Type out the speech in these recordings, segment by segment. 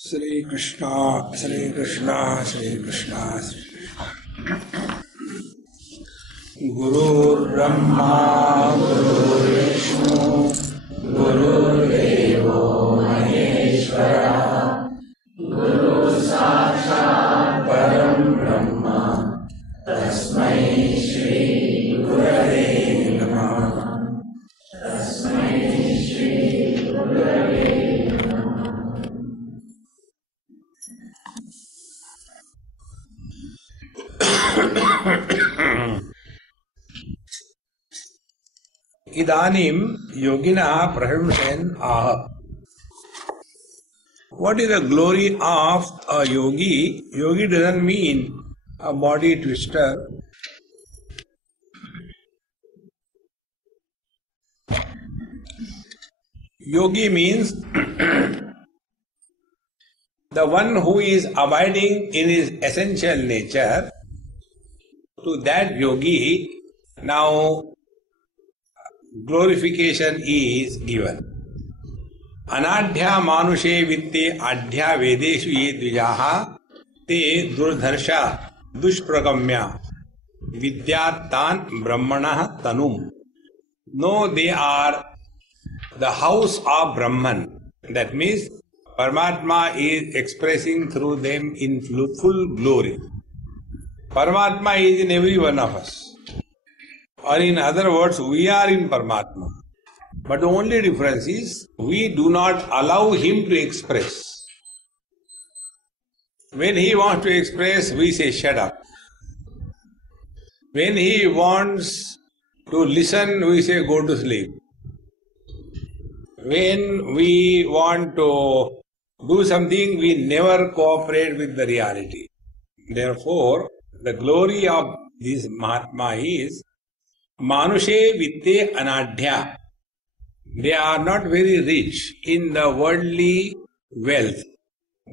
Sri Krishna, Sri Krishna, Sri Krishna, Sri Krishna. Guru Brahma, Guru Vishnu, Guru Devo Maheshwara, Guru Sakshat Param Brahma, Tasmai Shri Gurave Namah. Tasmai Shri Gurave Namah. Idanim yogina prahimsen ah. What is the glory of a yogi? Yogi doesn't mean a body twister. Yogi means the one who is abiding in his essential nature. To that yogi, now glorification is given. Anadhya manushe vitte adhya vedeshu ye dvijaha te durdharsha dushpragamya vidyattan brahmanah tanum. No, they are the house of Brahman. That means Paramatma is expressing through them in full glory. Paramatma is in every one of us. Or in other words, we are in Paramatma. But the only difference is, we do not allow him to express. When he wants to express, we say, shut up. When he wants to listen, we say, go to sleep. When we want to do something, we never cooperate with the reality. Therefore, the glory of this Mahatma is Manushe Vitte Anadhya. They are not very rich in the worldly wealth,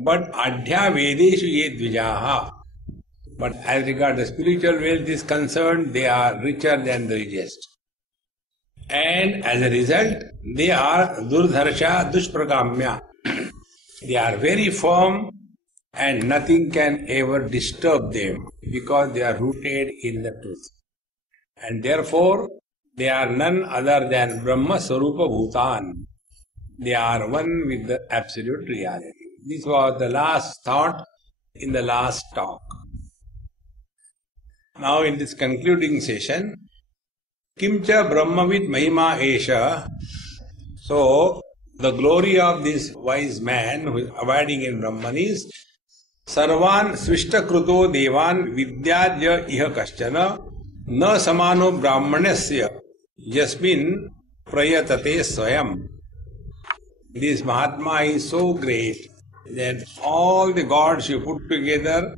but Adhya Vedeshu Ye Dvijaha. But as regards the spiritual wealth is concerned, they are richer than the richest. And as a result, they are Durdharsha Dushpragamya. They are very firm and nothing can ever disturb them because they are rooted in the truth. And therefore, they are none other than Brahma Sarupa Bhutan. They are one with the absolute reality. This was the last thought in the last talk. Now in this concluding session, Kimcha Brahmavid Mahima Esha. So, the glory of this wise man who is abiding in Brahman is Sarvan Svishta Kruto Devan Vidyadya Iha Kaschana Na Samano Brahmanasya Yasmin Prayatate Swayam. This Mahatma is so great that all the gods you put together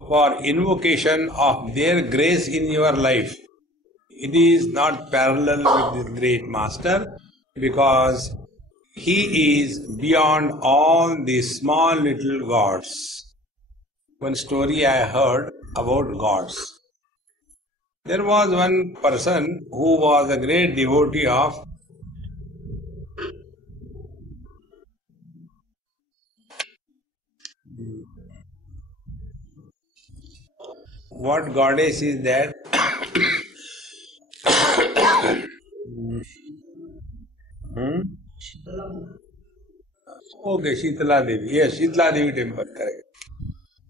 for invocation of their grace in your life, it is not parallel with this great master because he is beyond all these small little gods. One story I heard about gods. There was one person who was a great devotee of what goddess is that? Okay, Shitala Devi. Yes, Shitala Devi temple, correct.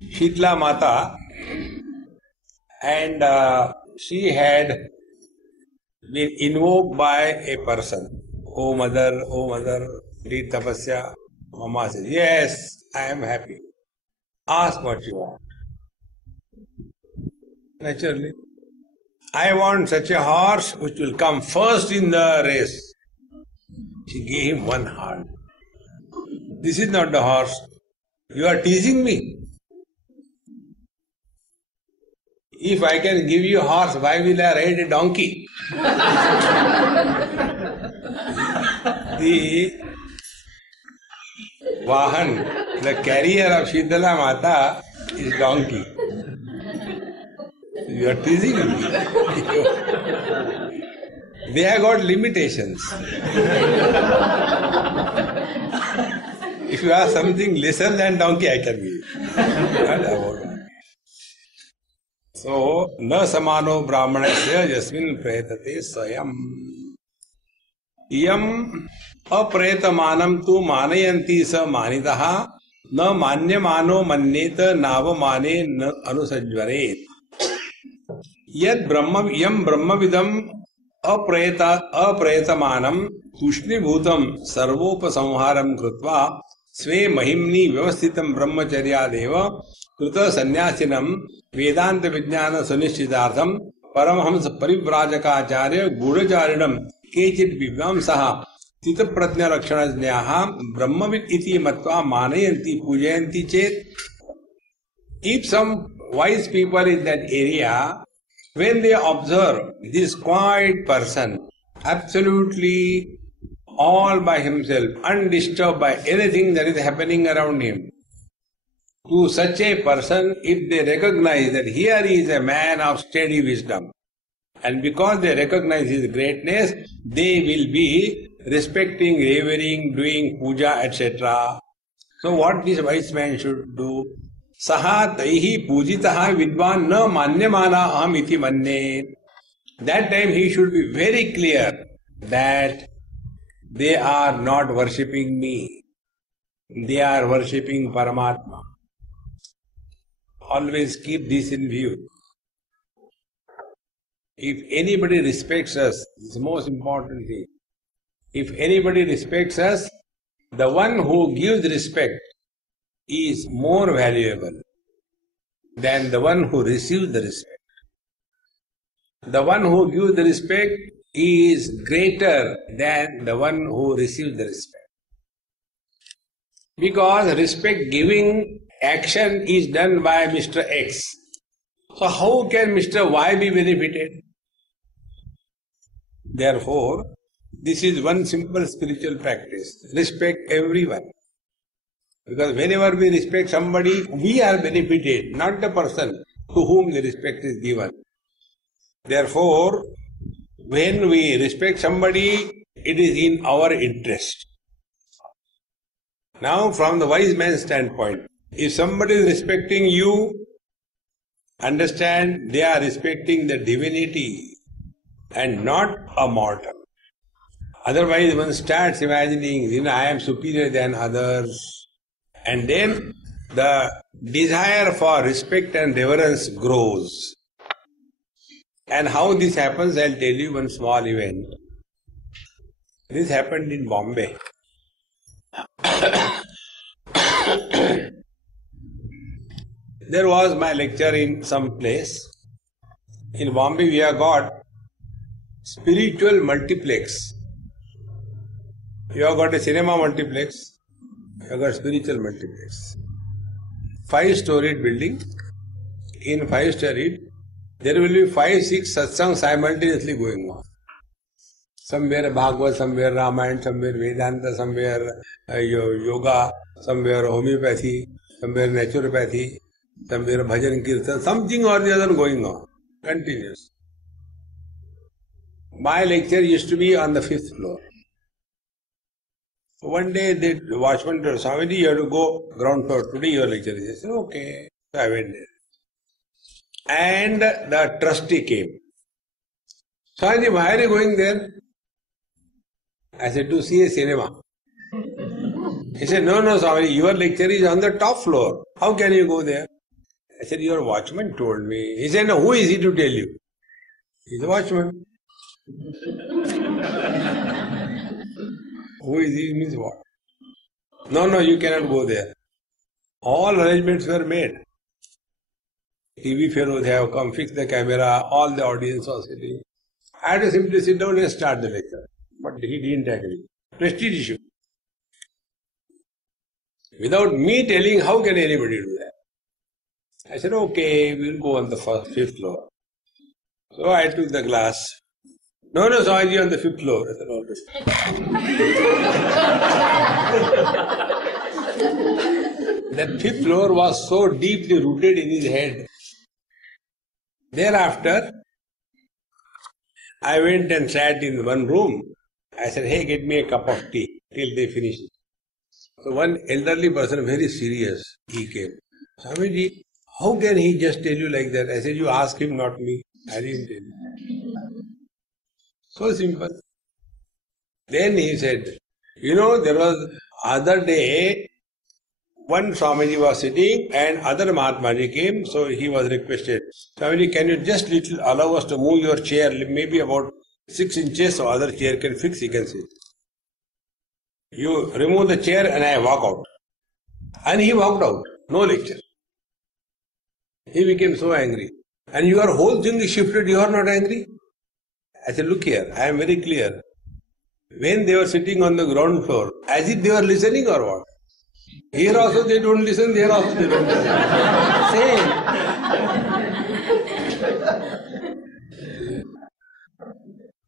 Shitala Mata, and she had been invoked by a person. Oh mother, did tapasya. Mama says, yes, I am happy. Ask what you want. Naturally. I want such a horse which will come first in the race. She gave him one horse. This is not the horse. You are teasing me. If I can give you a horse, why will I ride a donkey? The Vahan, the carrier of Shitala Mata is donkey. You are teasing me. They have got limitations. If you ask something lesser than donkey, I can give you. So, na samano brahmanasya yasmin pretate swayam. Yam apretamanam tu manayanti sa manitaha na manyamano manneta nava mane na anusajvaret. Yad yam brahmavidam अप्रयतमानम तूष्णीभूतम सर्वोपसंहारम कृत्वा स्वे महिम्नि व्यवस्थितम ब्रह्मचर्यादेव कृत सन्यासिनम वेदांत विज्ञान सुनिश्चितार्थम परमहंस परिव्राजकाचार्य गूढ़चारिणम केचित् विद्वांसः स्थित प्रज्ञ लक्षणज्ञाः ब्रह्मविद् इति मत्वा मानयन्ति पूजयन्ति चेत्, if some wise people in that area, when they observe this quiet person, absolutely all by himself, undisturbed by anything that is happening around him, to such a person, if they recognize that here he is a man of steady wisdom, and because they recognize his greatness, they will be respecting, revering, doing puja, etc. So what this wise man should do? Saha taihi pujitaha vidvan na manyamana aham iti manne. That time he should be very clear that they are not worshipping me. They are worshipping Paramatma. Always keep this in view. If anybody respects us, this is the most important thing. If anybody respects us, the one who gives respect is more valuable than the one who receives the respect. The one who gives the respect is greater than the one who receives the respect. Because respect giving action is done by Mr. X. So how can Mr. Y be benefited? Therefore, this is one simple spiritual practice. Respect everyone. Because whenever we respect somebody, we are benefited, not the person to whom the respect is given. Therefore, when we respect somebody, it is in our interest. Now, from the wise man's standpoint, if somebody is respecting you, understand they are respecting the divinity and not a mortal. Otherwise, one starts imagining, I am superior than others. And then the desire for respect and reverence grows. And how this happens, I'll tell you one small event. This happened in Bombay. There was my lecture in some place. In Bombay we have got spiritual multiplex. You have got a cinema multiplex. You have got spiritual multiplex. 5-storied building. In 5-storied, there will be 5-6 satsangs simultaneously going on. Somewhere Bhagavad, somewhere Ramayana, somewhere Vedanta, somewhere yoga, somewhere homeopathy, somewhere naturopathy, somewhere bhajan kirtan, something or the other going on. Continuous. My lecture used to be on the 5th floor. One day the watchman told Swamiji, you have to go ground floor. Today your lecture is. I said, okay. So I went there. And the trustee came. Swamiji, why are you going there? I said, to see a cinema. He said, no, Swamiji, your lecture is on the top floor. How can you go there? I said, your watchman told me. He said, no, who is he to tell you? He's a watchman. Who is he means what? No, you cannot go there. All arrangements were made. TV fellows have come, fix the camera, all the audience was sitting. I had to simply sit down and start the lecture. But he didn't agree. Prestige issue. Without me telling, how can anybody do that? I said, okay, we'll go on the 5th floor. So I took the glass. No, Swamiji, on the 5th floor. I said, that 5th floor was so deeply rooted in his head. Thereafter, I went and sat in one room. I said, hey, get me a cup of tea till they finish. So one elderly person, very serious, he came. Swamiji, how can he just tell you like that? I said, you ask him, not me. I didn't tell you. So simple. Then he said, there was other day, one Swamiji was sitting and other Mahatmaji came, so he was requested, Swamiji, can you just allow us to move your chair, maybe about 6 inches, so other chair can fix, he can sit. You remove the chair and I walk out. And he walked out, no lecture. He became so angry. And your whole thing is shifted, you are not angry? I said, look here, I am very clear. When they were sitting on the ground floor, as if they were listening or what? Here also they don't listen, there also they don't listen. Same.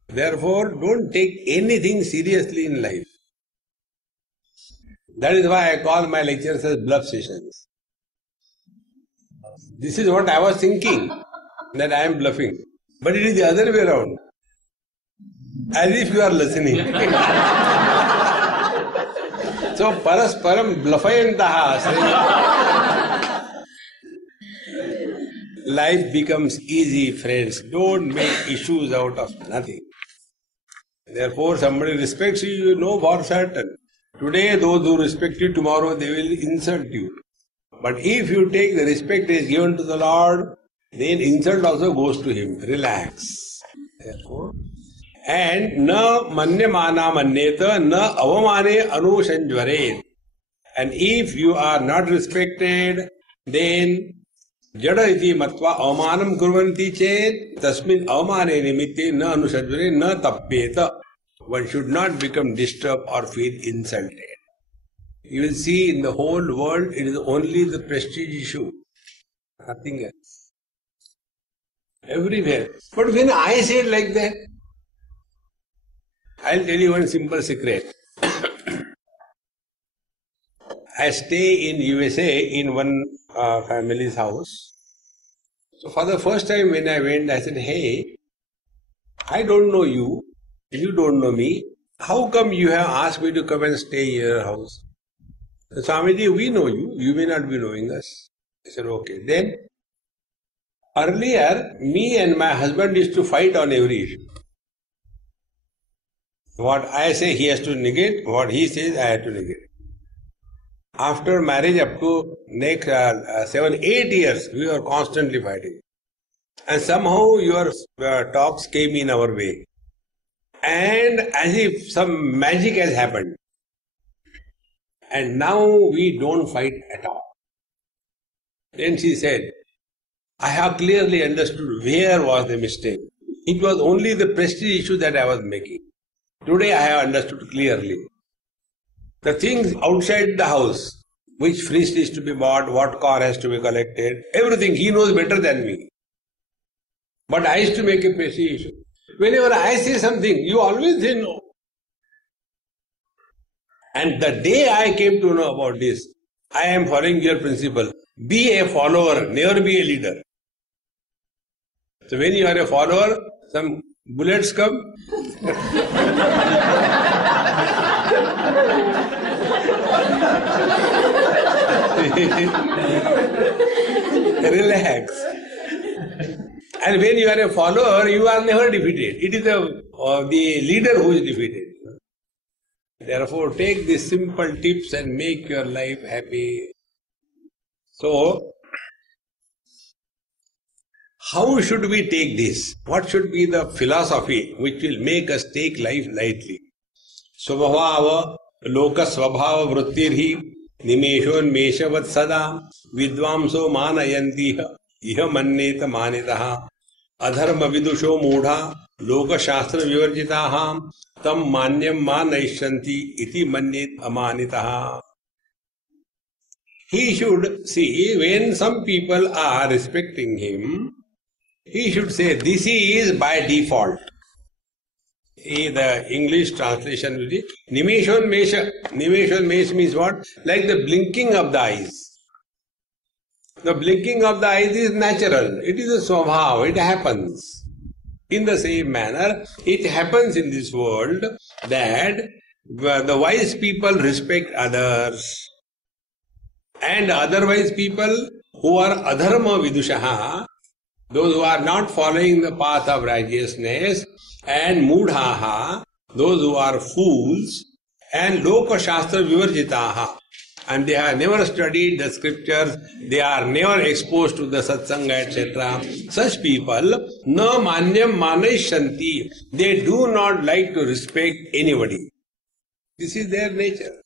Therefore, don't take anything seriously in life. That is why I call my lectures as bluff sessions. This is what I was thinking, that I am bluffing. But it is the other way around. As if you are listening. So, parasparam blufayantaha. Life becomes easy, friends. Don't make issues out of nothing. Therefore, somebody respects you, you know for certain. Today, those who respect you, tomorrow they will insult you. But if you take the respect is given to the Lord, then insult also goes to Him. Relax. Therefore, and na manyamana manyeta na avamane anushanjvaret. And if you are not respected, then jada iti matva avamanam kurvanti chet tasmin avamane nimitte na anushanjvaret na tappeta. One should not become disturbed or feel insulted. You will see in the whole world it is only the prestige issue, nothing else. Everywhere. But when I say it like that, I'll tell you one simple secret. I stay in USA in one family's house. So for the first time when I went, I said, hey, I don't know you, you don't know me. How come you have asked me to come and stay in your house? Swamiji, we know you, you may not be knowing us. I said, okay. Then, earlier, me and my husband used to fight on every issue. What I say, he has to negate. What he says, I have to negate. After marriage, up to next 7-8 years, we were constantly fighting. And somehow your talks came in our way. And as if some magic has happened. And now we don't fight at all. Then she said, I have clearly understood where was the mistake. It was only the prestige issue that I was making. Today I have understood clearly. The things outside the house, which fridge is to be bought, what car has to be collected, everything he knows better than me. But I used to make a prestige issue. Whenever I say something, you always say no. And the day I came to know about this, I am following your principle. Be a follower, never be a leader. So when you are a follower, some bullets come. Relax. And when you are a follower, you are never defeated. It is the leader who is defeated. Therefore, take these simple tips and make your life happy. So, how should we take this? What should be the philosophy which will make us take life lightly? Svabhava, loka svabhava vrittirhi, nimeshon meshavat sada, vidvamso manayantiha, iha manneta manitaha, adharma vidusho mudha, loka shastra vivarjitaha, tam manyam manaishanti, iti mannet amanitaha. He should see, when some people are respecting him, he should say, this is by default. The English translation will be, Nimeshon Mesha. Nimeshon Mesh means what? Like the blinking of the eyes. The blinking of the eyes is natural. It is a swabhav. It happens. In the same manner, it happens in this world that The wise people respect others, and otherwise people who are adharma vidushaha, those who are not following the path of righteousness, and mudhaha, those who are fools, and loka shastra vivarjitaha, and they have never studied the scriptures, they are never exposed to the satsanga, etc. Such people, na manyam manashanti, they do not like to respect anybody. This is their nature.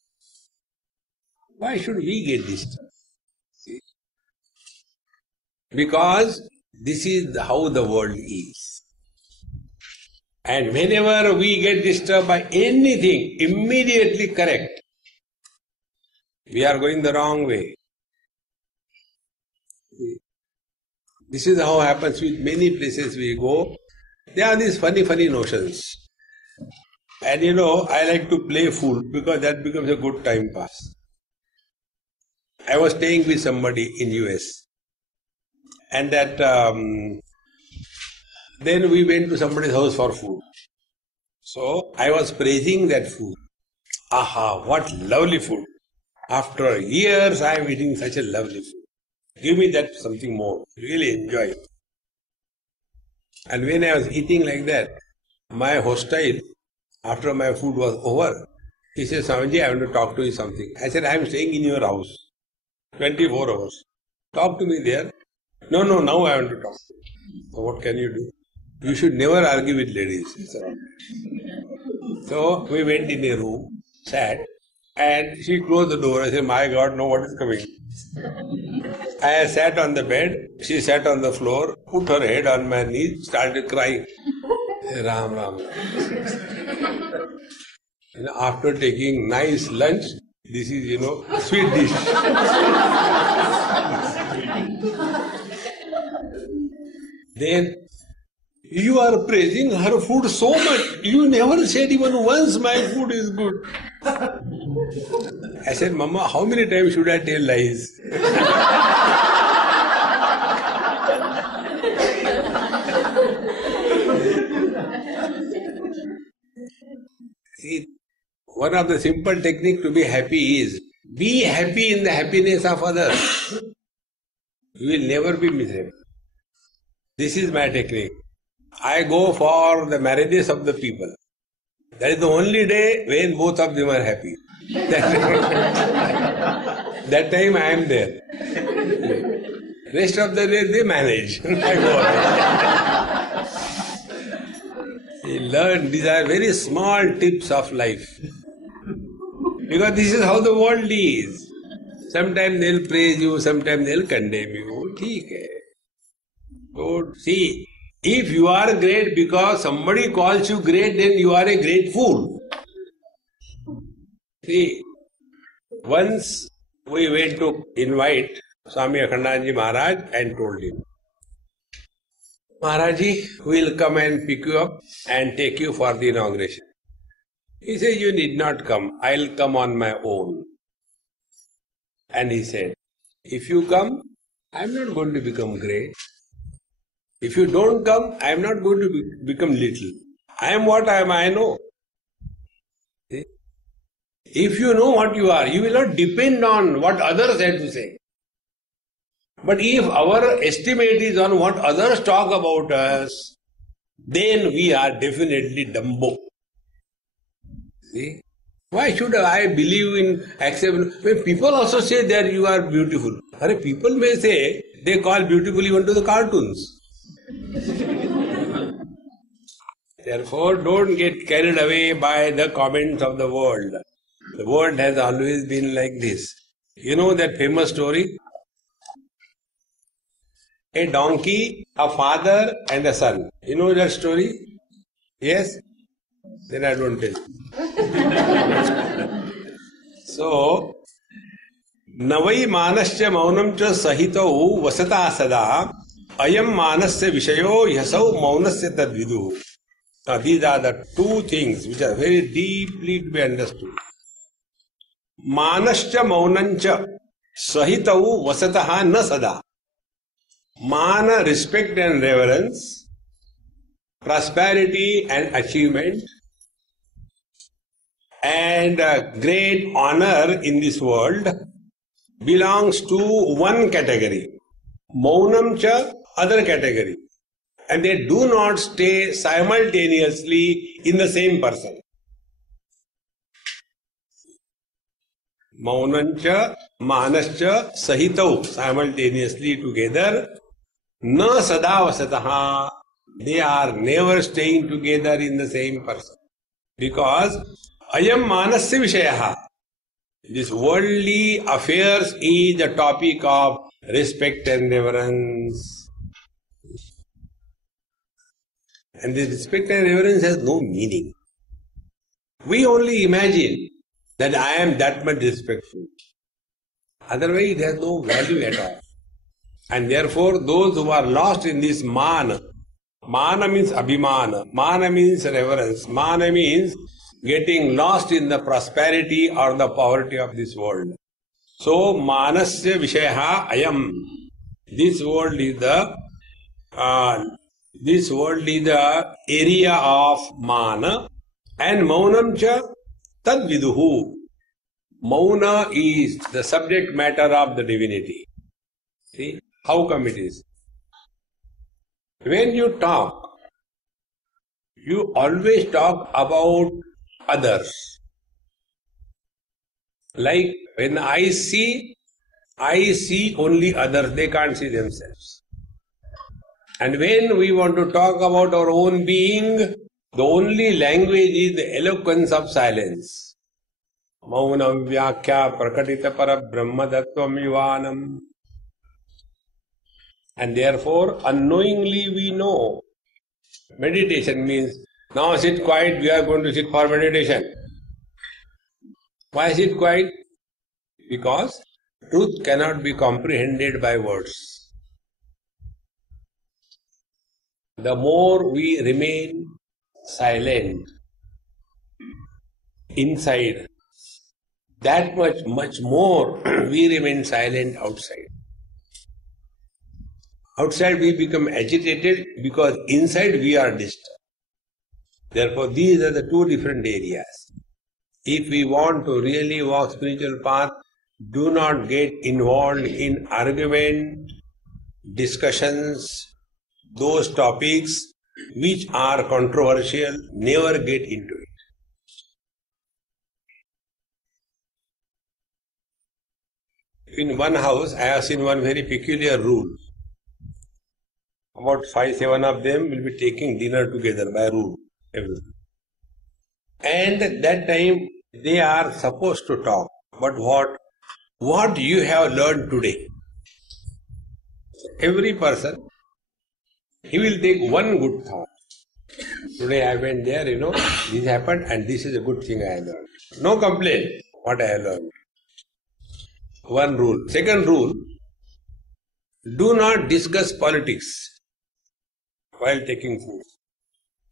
Why should we get disturbed? See? Because this is how the world is. And whenever we get disturbed by anything, immediately correct. We are going the wrong way. This is how happens with many places we go. There are these funny notions. And I like to play fool because that becomes a good time pass. I was staying with somebody in US. And that then we went to somebody's house for food. So I was praising that food. Aha, what lovely food. After years I am eating such a lovely food. Give me that something more. Really enjoy it. And when I was eating like that, my hostile, after my food was over, he said, Swamiji, I want to talk to you something. I said, I am staying in your house. 24 hours. Talk to me there. No, now I want to talk to you. So what can you do? You should never argue with ladies. So we went in a room, sat, and she closed the door. I said, my God, no, what is coming? I sat on the bed, she sat on the floor, put her head on my knees, started crying. Ram, Ram. After taking nice lunch, this is, sweet dish. Then, you are praising her food so much. You never said even once my food is good. I said, Mama, how many times should I tell lies? See, one of the simple techniques to be happy is, be happy in the happiness of others. You will never be miserable. This is my technique. I go for the marriages of the people. That is the only day when both of them are happy. That time I am there. Rest of the day they manage. I go. You learn, these are very small tips of life. Because this is how the world is. Sometimes they'll praise you, sometimes they'll condemn you. ठीक है. Good. See, if you are great because somebody calls you great, then you are a great fool. See, once we went to invite Swami Akhandanand Maharaj and told him, Maharaji, we will come and pick you up and take you for the inauguration. He said, you need not come, I will come on my own. And he said, if you come, I am not going to become great. If you don't come, I am not going to become little. I am what I am, I know. See? If you know what you are, you will not depend on what others have to say. But if our estimate is on what others talk about us, then we are definitely Dumbo. See? Why should I believe in accept? When people also say that you are beautiful. People may say they call beautiful even to the cartoons. Therefore, don't get carried away by the comments of the world. The world has always been like this. You know that famous story? A donkey, a father and a son. You know that story? Yes? Then I don't tell. So, navai manasya maunam cha sahitau vasata sada ayam manasya vishayo yasau maunasya tadvidu. Now these are the two things which are very deeply to be understood. Manasya maunancha sahitau vasataha na sada. Mana, respect and reverence, prosperity and achievement, and great honor in this world belongs to one category. Maunam cha, other category. And they do not stay simultaneously in the same person. Maunancha, manascha, sahitau, simultaneously together. Na sadavasataha, they are never staying together in the same person. Because ayam manasya vishayaha, this worldly affairs is the topic of respect and reverence. And this respect and reverence has no meaning. We only imagine that I am that much respectful. Otherwise it has no value at all. And therefore those who are lost in this mana means abhimana, mana means reverence, mana means getting lost in the prosperity or the poverty of this world. So manasya vishayaha ayam. This world is the area of mana, and maunam cha tad viduhu. Mauna is the subject matter of the divinity. See, how come it is? When you talk, you always talk about others. Like when I see only others, they can't see themselves. And when we want to talk about our own being, the only language is the eloquence of silence. Maunam vyakya prakatita para brahmadattvam yuvanam. And therefore, unknowingly we know. Meditation means, now sit quiet, we are going to sit for meditation. Why sit quiet? Because truth cannot be comprehended by words. The more we remain silent inside, that much more we remain silent outside. Outside we become agitated because inside we are disturbed. Therefore these are the two different areas. If we want to really walk spiritual path, do not get involved in argument, discussions, those topics which are controversial, never get into it. In one house, I have seen one very peculiar rule. About 5-7 of them will be taking dinner together by rule. Everything. And at that time, they are supposed to talk. But what you have learned today? Every person, he will take one good thought. Today I went there, this happened and this is a good thing I have learned. No complaint, what I have learned. One rule. Second rule, do not discuss politics while taking food.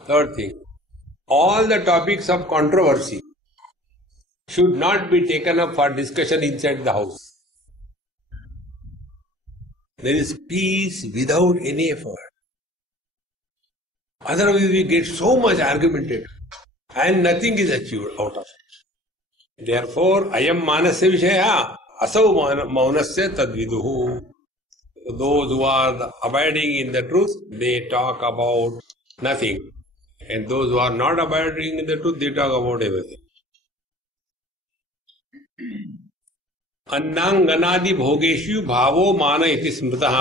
Third thing, all the topics of controversy should not be taken up for discussion inside the house. There is peace without any effort. Otherwise we get so much argumentative and nothing is achieved out of it. Therefore, ayam manasya vishaya asau maunasya tadviduhu. Those who are abiding in the truth, they talk about nothing. And those who are not abiding in the truth, they talk about everything. अन्नांगनादि भोगेषु भावो मान इति स्मृतः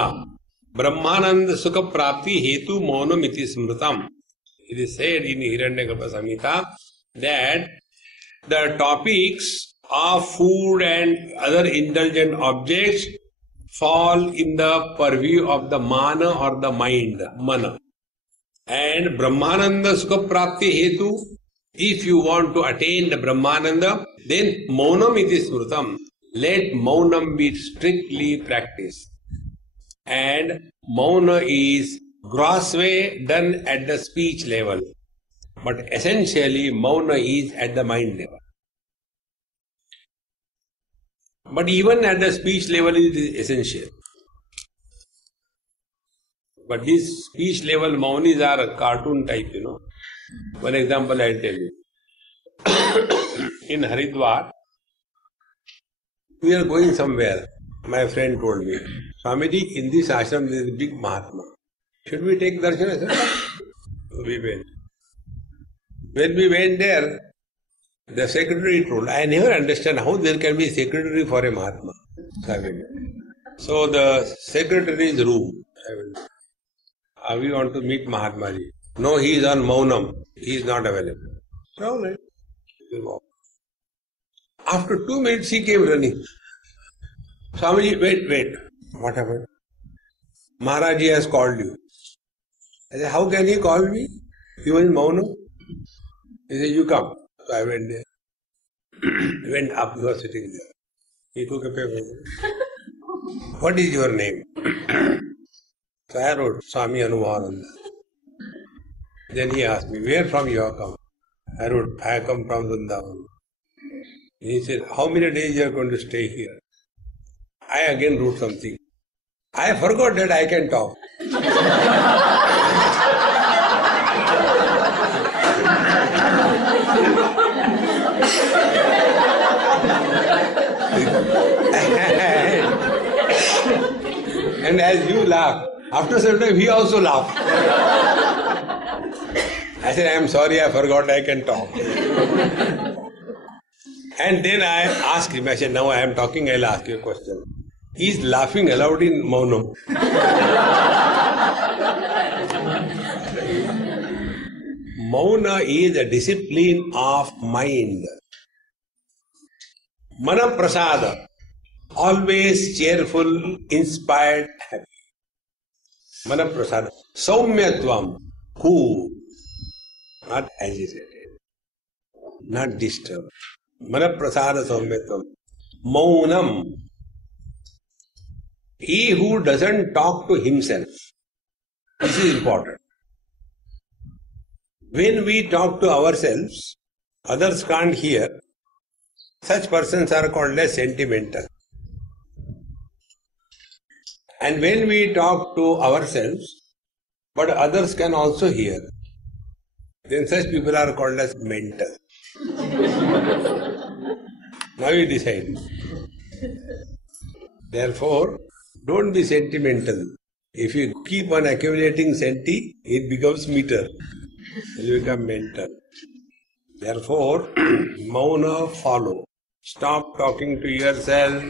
ब्रह्मानंद सुख प्राप्ति हेतु मौनम इति स्मृतम. It is said in Hiranyagarbha Samhita that the topics of food and other indulgent objects fall in the purview of the mana or the mind, mana. And Brahmananda Sukha Prapti Hetu, if you want to attain the Brahmananda, then Maunam iti smrutam. Let Maunam be strictly practiced. And Mauna is gross way done at the speech level. But essentially Mauna is at the mind level. But even at the speech level it is essential. But these speech level Maunis are a cartoon type, One example I'll tell you. in Haridwar, we are going somewhere. My friend told me, Swamiji, in this ashram there is a big Mahatma. Should we take darshan? I said, we went. When we went there, the secretary told, I never understand how there can be a secretary for a Mahatma. So the secretary's room, we want to meet Mahatma Ji. No, he is on Maunam. He is not available. So, right. After 2 minutes, he came running. Swamiji, wait. What happened? Maharaji has called you. I said, how can he call me? He was in Maunam. He said, you come. So I went there. Went up, he was sitting there. He took a paper. What is your name? So I wrote, Swami Anubhavananda. Then he asked me, where from you have come? I wrote, I come from Vrindavan. He said, how many days you are going to stay here? I again wrote something. I forgot that I can talk. And as you laugh, after some time he also laughed. I said, I am sorry, I forgot I can talk. And then I asked him, I said, now I am talking, I will ask you a question. He is laughing aloud in Maunam. Mauna is a discipline of mind. Mana prasada, always cheerful, inspired, happy. Mana prasada. Saumyatvam, cool, not agitated, not disturbed. Mana prasada saumyatvam. Maunam, he who doesn't talk to himself. This is important. When we talk to ourselves, others can't hear. Such persons are called as sentimental. And when we talk to ourselves, but others can also hear, then such people are called as mental. Now you decide. Therefore, don't be sentimental. If you keep on accumulating senti, it becomes meter. It will become mental. Therefore, mauna follow. Stop talking to yourself.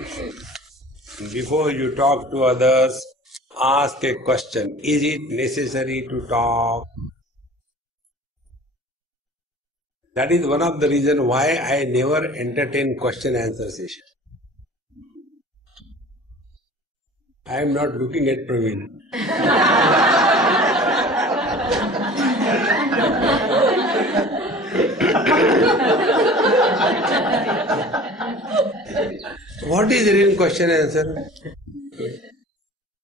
Before you talk to others, ask a question. Is it necessary to talk? That is one of the reasons why I never entertain question-answer session. I am not looking at Praveen. What is real question answer?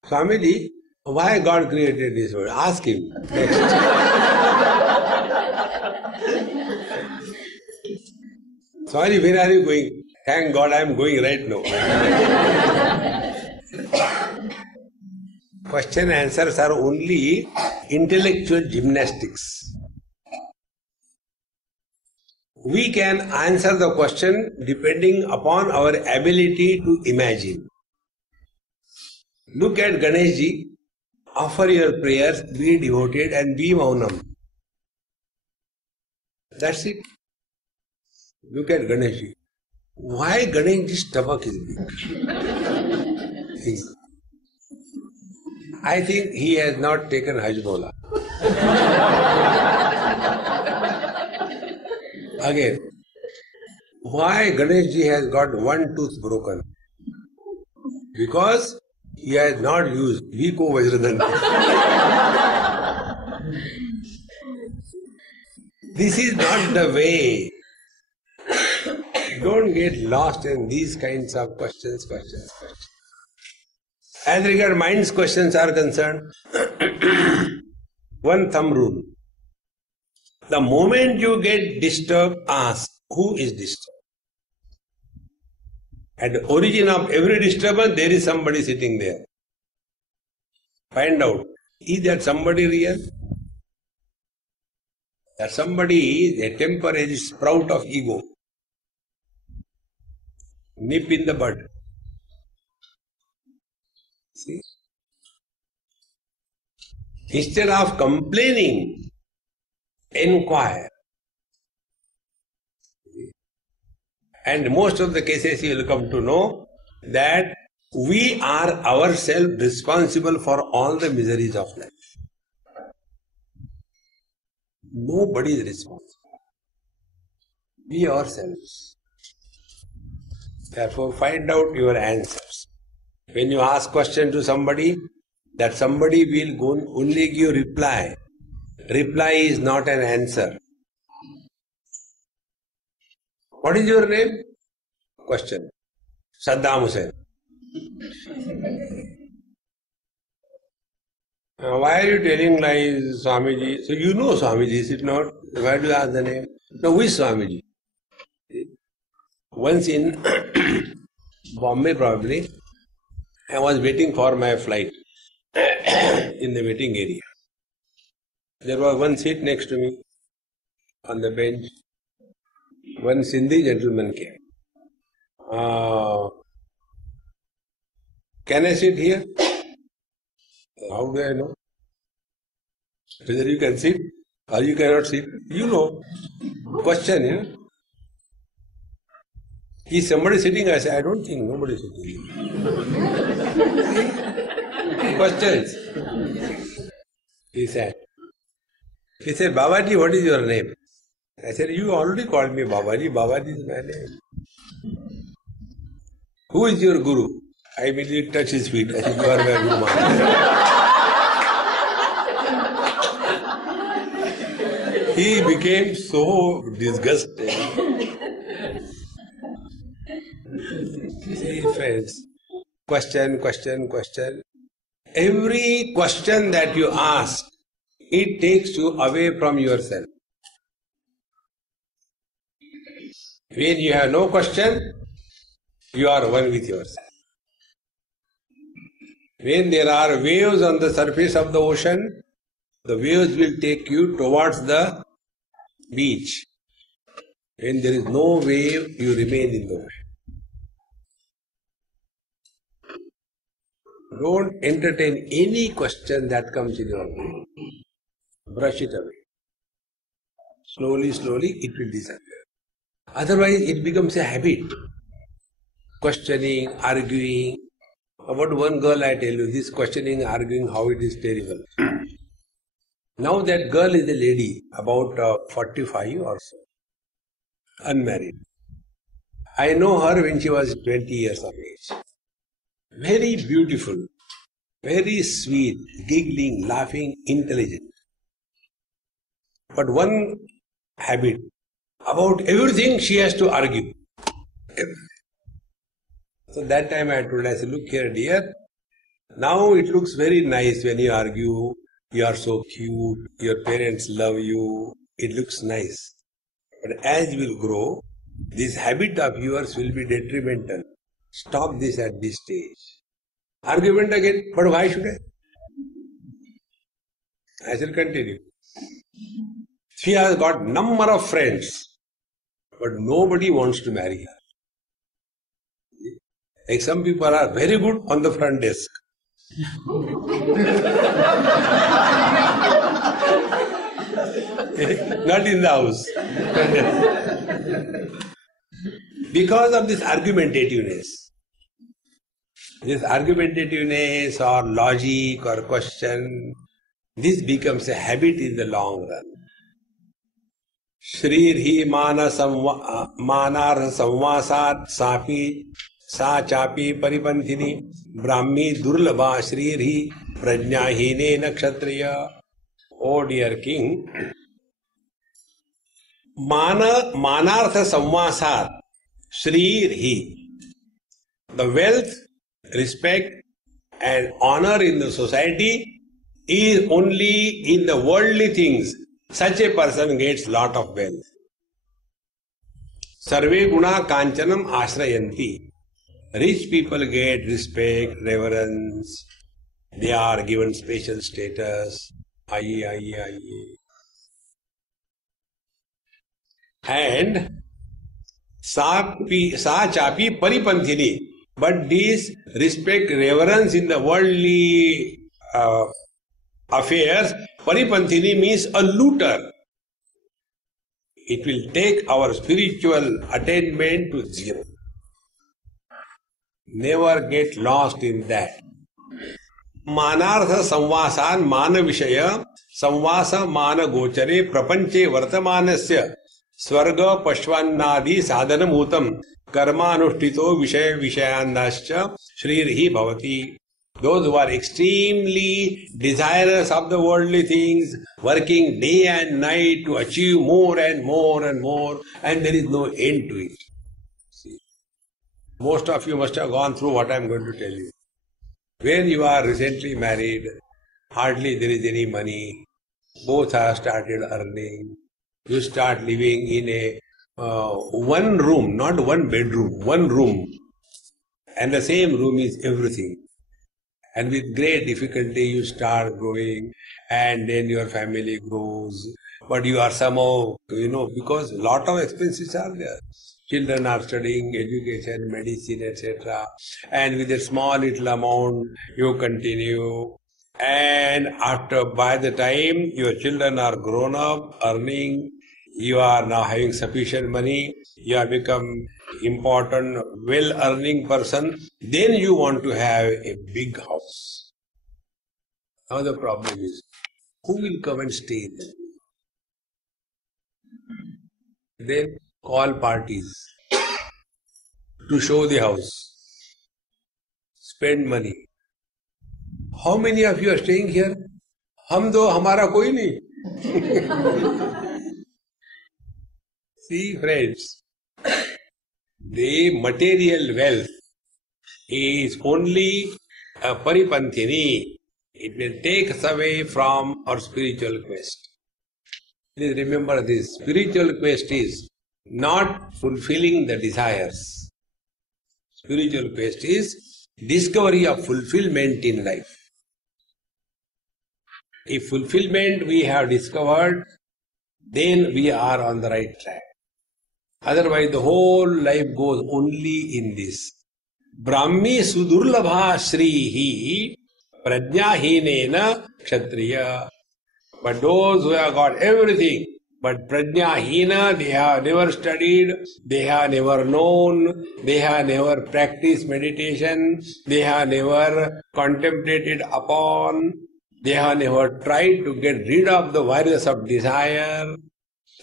Swamiji, why God created this world? Ask him. Next. Sorry, where are you going? Thank God I am going right now. Question answers are only intellectual gymnastics. We can answer the question depending upon our ability to imagine. Look at Ganeshji, offer your prayers, be devoted and be maunam. That's it. Look at Ganeshji. Why Ganeshji's stomach is big? I think he has not taken Hajmola. Again, why Ganeshji has got one tooth broken? Because he has not used Viko Vajradhani. This is not the way. Don't get lost in these kinds of questions. As regards mind's questions are concerned, one thumb rule. The moment you get disturbed, ask, who is disturbed? At the origin of every disturbance, there is somebody sitting there. Find out, is that somebody real? That somebody is a temporary sprout of ego. Nip in the bud. See? Instead of complaining, inquire. And most of the cases you will come to know that we are ourselves responsible for all the miseries of life. Nobody is responsible. We ourselves. Therefore, find out your answers. When you ask question to somebody, that somebody will only give reply. Reply is not an answer. What is your name? Question. Saddam Hussein. Why are you telling lies, Swamiji? So you know Swamiji, is it not? Why do you ask the name? No, who is Swamiji? Once in Bombay probably, I was waiting for my flight in the waiting area. There was one seat next to me on the bench. One Sindhi gentleman came. Can I sit here? How do I know? Whether you can sit or you cannot sit, you know. Question, you know. Is somebody sitting? I say, I don't think nobody is sitting. Questions. He said, Babaji, what is your name? I said, you already called me Babaji. Babaji is my name. Who is your guru? I immediately touched his feet. I said, you are my guru master. He became so disgusted. See, friends, question. Every question that you ask, it takes you away from yourself. When you have no question, you are one with yourself. When there are waves on the surface of the ocean, the waves will take you towards the beach. When there is no wave, you remain in the ocean. Don't entertain any question that comes in your mind. Brush it away. Slowly, it will disappear. Otherwise, it becomes a habit. Questioning, arguing. About one girl I tell you, this questioning, arguing, how it is terrible. Now that girl is a lady, about 45 or so, unmarried. I know her when she was 20 years of age. Very beautiful, very sweet, giggling, laughing, intelligent. But one habit, about everything she has to argue. So that time I told her, I said, look here dear, now it looks very nice when you argue, you are so cute, your parents love you, it looks nice. But as you will grow, this habit of yours will be detrimental. Stop this at this stage. Argument again, but why should I shall continue. She has got number of friends, but nobody wants to marry her. Like some people are very good on the front desk. Not in the house. Because of this argumentativeness. This argumentativeness or logic or question, this becomes a habit in the long run. Shrirhi manarha samvasat sapi sa chapi paripanthini brahmi durlabha shrirhi prajnahine nakshatriya. Oh dear king, manartha samvasat shrirhi, the wealth, respect and honor in the society is only in the worldly things. Such a person gets lot of wealth. Sarve guna kanchanam ashrayanti. Rich people get respect, reverence. They are given special status. And Sa chapi paripanthini. But this respect, reverence in the worldly affairs, paripanthini means a looter. It will take our spiritual attainment to zero. Never get lost in that. मानार्थ संवासान मान विषय संवास मान गोचरे प्रपंचे वर्तमानस्य स्वर्ग पश्वान्नादि साधनभूतम कर्मानुष्ठितो विषय विषयान्नाश्च श्रीर्हि भवति. Those who are extremely desirous of the worldly things, working day and night to achieve more and more and more, and there is no end to it. See, most of you must have gone through what I am going to tell you. When you are recently married, hardly there is any money, both have started earning, you start living in a one room, not one bedroom, one room, and the same room is everything. And with great difficulty you start growing, and then your family grows, but you are somehow, because lot of expenses are there. Children are studying education, medicine, etc. And with a small little amount, you continue. And by the time your children are grown up, earning, you are now having sufficient money, you have become important, well-earning person, then you want to have a big house. Now the problem is, who will come and stay there? Then call parties to show the house, spend money. How many of you are staying here? हम दो हमारा कोई नहीं. See friends, the material wealth is only a paripanthini. It will take us away from our spiritual quest. Please remember this, spiritual quest is not fulfilling the desires. Spiritual quest is discovery of fulfillment in life. If fulfillment we have discovered, then we are on the right track. Otherwise the whole life goes only in this. Brahmi sudurlabha shrihi prajnahinena kshatriya. But those who have got everything, but prajnahina, they have never studied, they have never known, they have never practiced meditation, they have never contemplated upon, they have never tried to get rid of the virus of desire.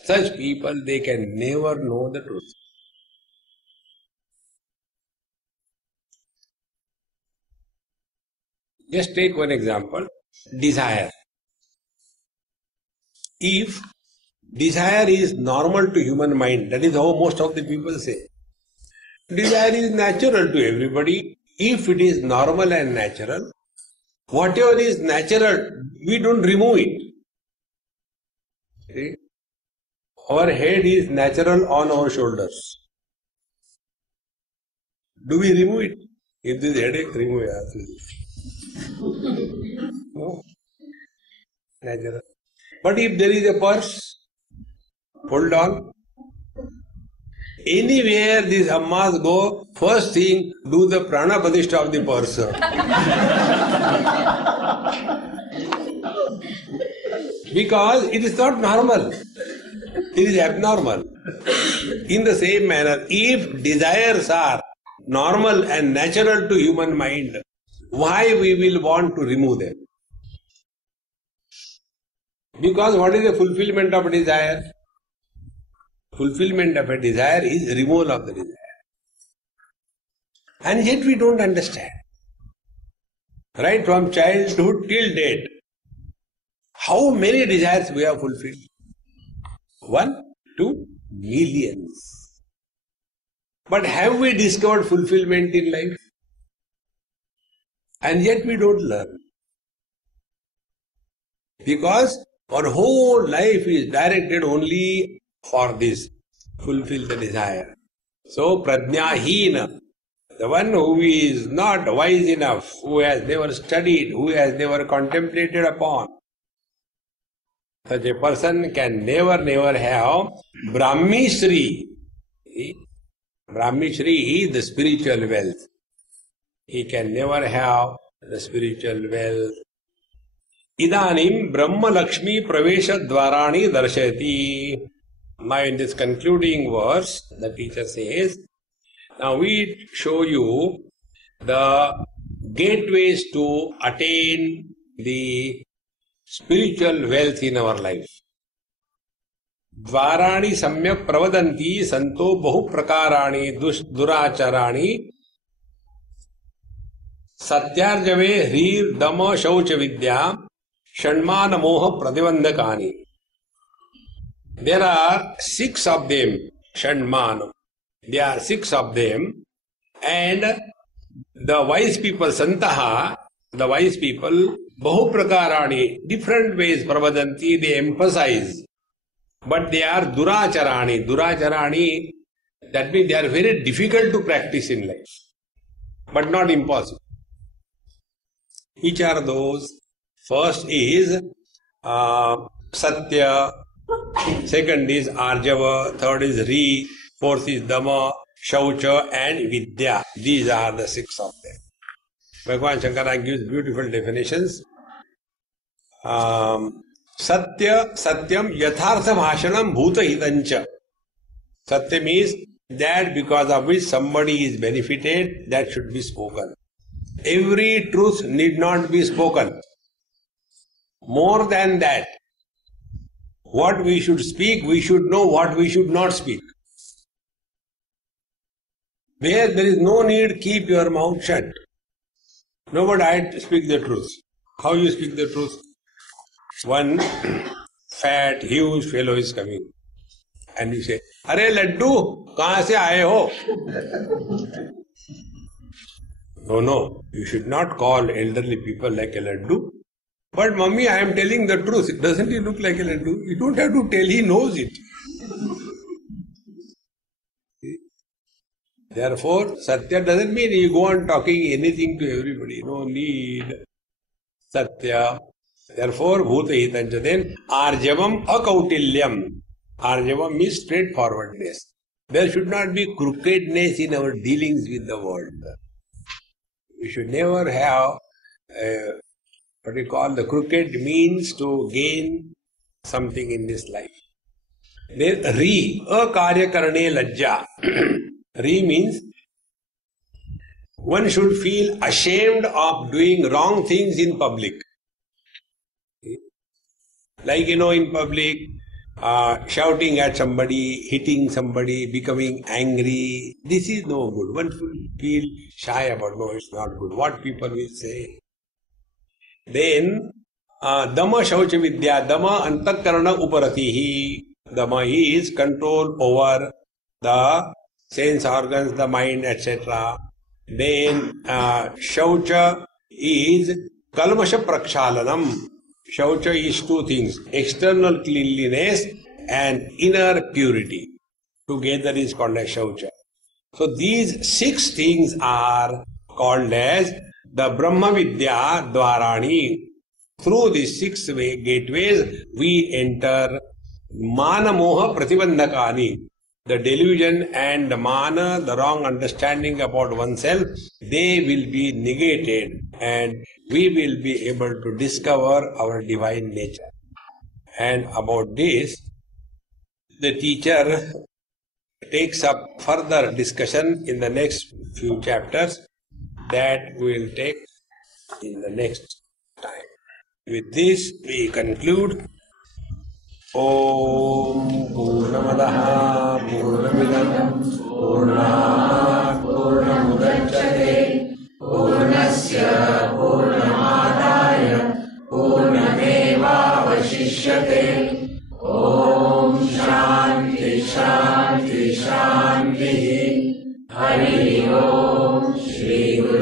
Such people, they can never know the truth. Just take one example, desire. If desire is normal to human mind, that is how most of the people say. Desire is natural to everybody. If it is normal and natural, whatever is natural, we don't remove it. See? Our head is natural on our shoulders. Do we remove it? If this headache, remove it. No. Natural. But if there is a purse, hold on. Anywhere these ammas go, first thing, do the prana pratishtha of the purse. Because it is not normal. It is abnormal. In the same manner, if desires are normal and natural to human mind, why we will want to remove them? Because what is the fulfillment of a desire? Fulfillment of a desire is removal of the desire. And yet we don't understand. Right from childhood till date, how many desires we have fulfilled? 1, 2, millions. But have we discovered fulfillment in life? And yet we don't learn. Because our whole life is directed only for this, fulfill the desire. So prajnahina, the one who is not wise enough, who has never studied, who has never contemplated upon, such a person can never have Brahmi Shri. Brahmi Shri is the spiritual wealth. He can never have the spiritual wealth. Idanim Brahma Lakshmi Pravesha Dvarani Darshati. Now in this concluding verse, the teacher says, now we show you the gateways to attain the spiritual wealth in our life. Dvarani samyak pravadanti santo bahu prakarani duracharani satyarjave hrir dama shaucha vidya shanmana moha pratibandhakani. There are 6 of them, shanmana. There are 6 of them, and the wise people, santaha, the wise people, bahu prakarani, different ways pravadanti, they emphasize. But they are duracharani. Duracharani, that means they are very difficult to practice in life, but not impossible. Which are those? First is Satya, second is Arjava, third is Ri, fourth is Dama, Shaucha and Vidya. These are the 6 of them. Bhagavan Shankara gives beautiful definitions. Satya, Satyam, Yathartha Bhashanam Bhuta Hitancha. Satya means that because of which somebody is benefited, that should be spoken. Every truth need not be spoken. More than that, what we should speak, we should know what we should not speak. Where there is no need, keep your mouth shut. Nobody had to speak the truth. How you speak the truth? One fat, huge fellow is coming, and you say, "Arey laddu, kahan se aaye ho?" No, you should not call elderly people like a laddu. But mummy, I am telling the truth. Doesn't he look like a laddu? You don't have to tell, he knows it. Therefore, Satya doesn't mean you go on talking anything to everybody. No need. Satya. Therefore, Bhuta Hitancha. Then, Arjavam Akautilyam. Arjavam means straightforwardness. There should not be crookedness in our dealings with the world. We should never have what we call the crooked means to gain something in this life. Then Ri, Akarya Karane Lajja. Ri means one should feel ashamed of doing wrong things in public. Like, in public, shouting at somebody, hitting somebody, becoming angry. This is no good. One should feel shy about, no, it's not good. What people will say. Then, Dama Shaucha Vidya, Dama Antakarana Uparatihi. Dama is control over the sense organs, the mind, etc. Then, Shaucha is Kalmasha Prakshalanam. Shaucha is 2 things, external cleanliness and inner purity. Together is called as Shaucha. So these 6 things are called as the Brahma Vidya Dvarani. Through these 6 gateways, we enter Mana Moha Pratibandhakani. The delusion and the Mana, the wrong understanding about oneself, they will be negated and we will be able to discover our divine nature. And about this, the teacher takes up further discussion in the next few chapters that we will take in the next time. With this, we conclude. Om Purnamadaha Purnamidam Purnat Purnamudachyate Purnasya Purnamadaya Purnameva Vashishyate. Om Shanti Shanti Shanti. Hari Om Shri Guru